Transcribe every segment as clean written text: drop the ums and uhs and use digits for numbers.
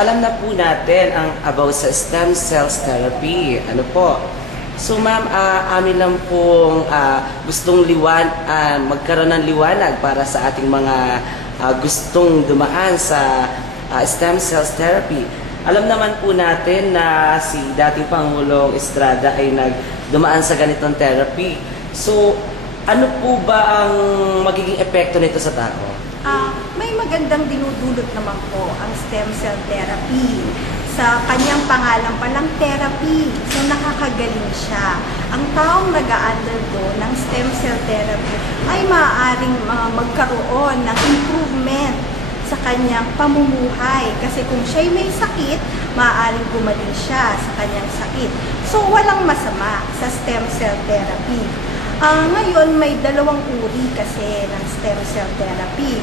Alam na po natin ang about sa stem cells therapy. Ano po? So ma'am, amin lang pong gustong magkaroon ng liwanag para sa ating mga gustong dumaan sa stem cells therapy. Alam naman po natin na si dating Pangulong Estrada ay nagdumaan sa ganitong therapy. So, ano po ba ang magiging epekto nito sa tao? May magandang dinudulot naman po ang stem cell therapy. Sa kanyang pangalan pa lang, therapy. So, nakakagaling siya. Ang taong nag-undergo ng stem cell therapy ay maaaring magkaroon ng improvement sa kanyang pamumuhay. Kasi kung siya'y may sakit, maaaring gumaling siya sa kanyang sakit. So, walang masama sa stem cell therapy. Ngayon, may dalawang uri kasi ng stem cell therapy.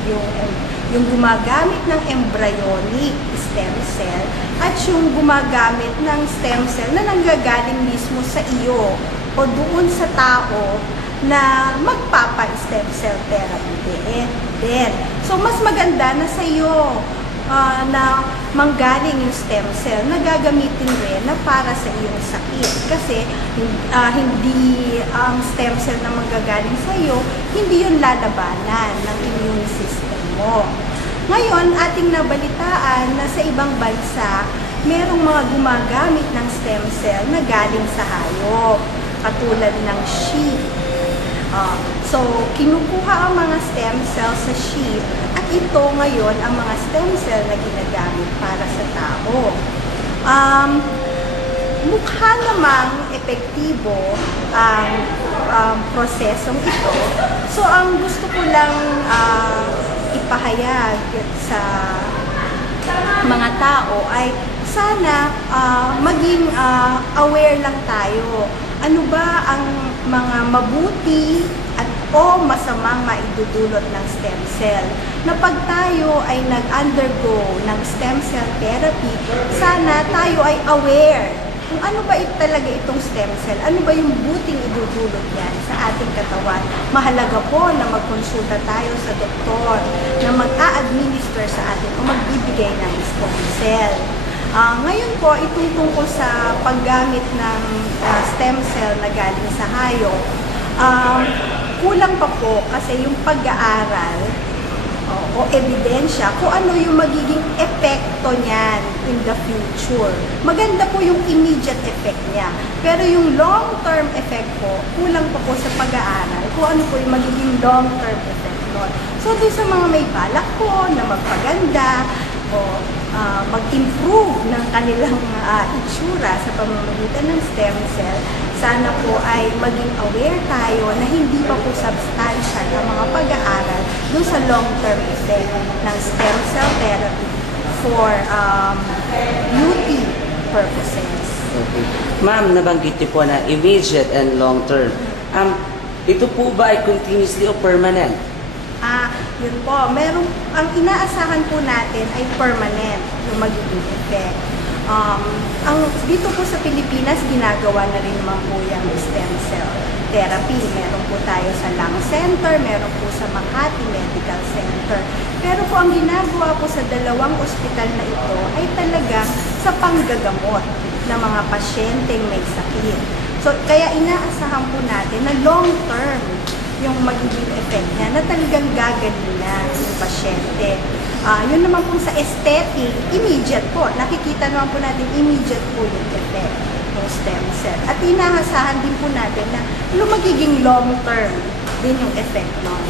Yung gumagamit ng embryonic stem cell at yung gumagamit ng stem cell na nanggagaling mismo sa iyo o doon sa tao na magpapa-stem cell therapy din. So, mas maganda na sa iyo na manggaling yung stem cell na gagamitin rin na para sa iyong sakit. Kasi hindi ang stem cell na manggagaling sa iyo, hindi yun lalabanan ng immune system mo. Ngayon, ating nabalitaan na sa ibang bansa, merong mga gumagamit ng stem cell na galing sa hayop, katulad ng sheep. So, kinukuha ang mga stem cells sa sheep at ito ngayon ang mga stem cell na ginagamit para sa tao. Mukha namang epektibo ang prosesong ito. So, ang gusto ko lang ipahayag sa mga tao ay sana maging aware lang tayo. Ano ba ang mga mabuti at o masamang maidudulot ng stem cell? Na pag tayo ay nag-undergo ng stem cell therapy, sana tayo ay aware kung ano ba talaga itong stem cell, ano ba yung buting idudulot yan sa ating katawan. Mahalaga po na magkonsulta tayo sa doktor na mag-a-administer sa atin o magbibigay ng stem cell. Ngayon po, itong tungkol sa paggamit ng stem cell na galing sa hayop, kulang pa po kasi yung pag-aaral o ebidensya kung ano yung magiging epekto niyan in the future. Maganda po yung immediate effect niya, pero yung long-term effect po, kulang pa po sa pag-aaral kung ano po yung magiging long-term effect nun. So, doon sa mga may balak po na magpaganda o mag-improve ng kanilang itsura sa pamamagitan ng stem cell, sana po ay maging aware tayo na hindi pa po substantial ang mga pag-aaral dun sa long-term effect ng stem cell therapy for beauty purposes. Okay. Ma'am, nabanggit niyo po na immediate and long-term. Ito po ba ay continuously o permanent? Yun po. Ang inaasahan po natin ay permanent yung magiging effect. Dito po sa Pilipinas, ginagawa na rin naman po yung stem cell therapy. Meron po tayo sa Lung Center, meron po sa Makati Medical Center. Pero po ang ginagawa po sa dalawang ospital na ito ay talaga sa panggagamot ng mga pasyenteng may sakit. So, kaya inaasahan po natin na long-term yung magiging effect niya na talagang gagaling na yung pasyente. Yun naman po sa aesthetic, immediate po. Nakikita naman po natin immediate po yung effect ng stem cell. At inaasahan din po natin na magiging long-term din yung effect nun.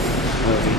Okay.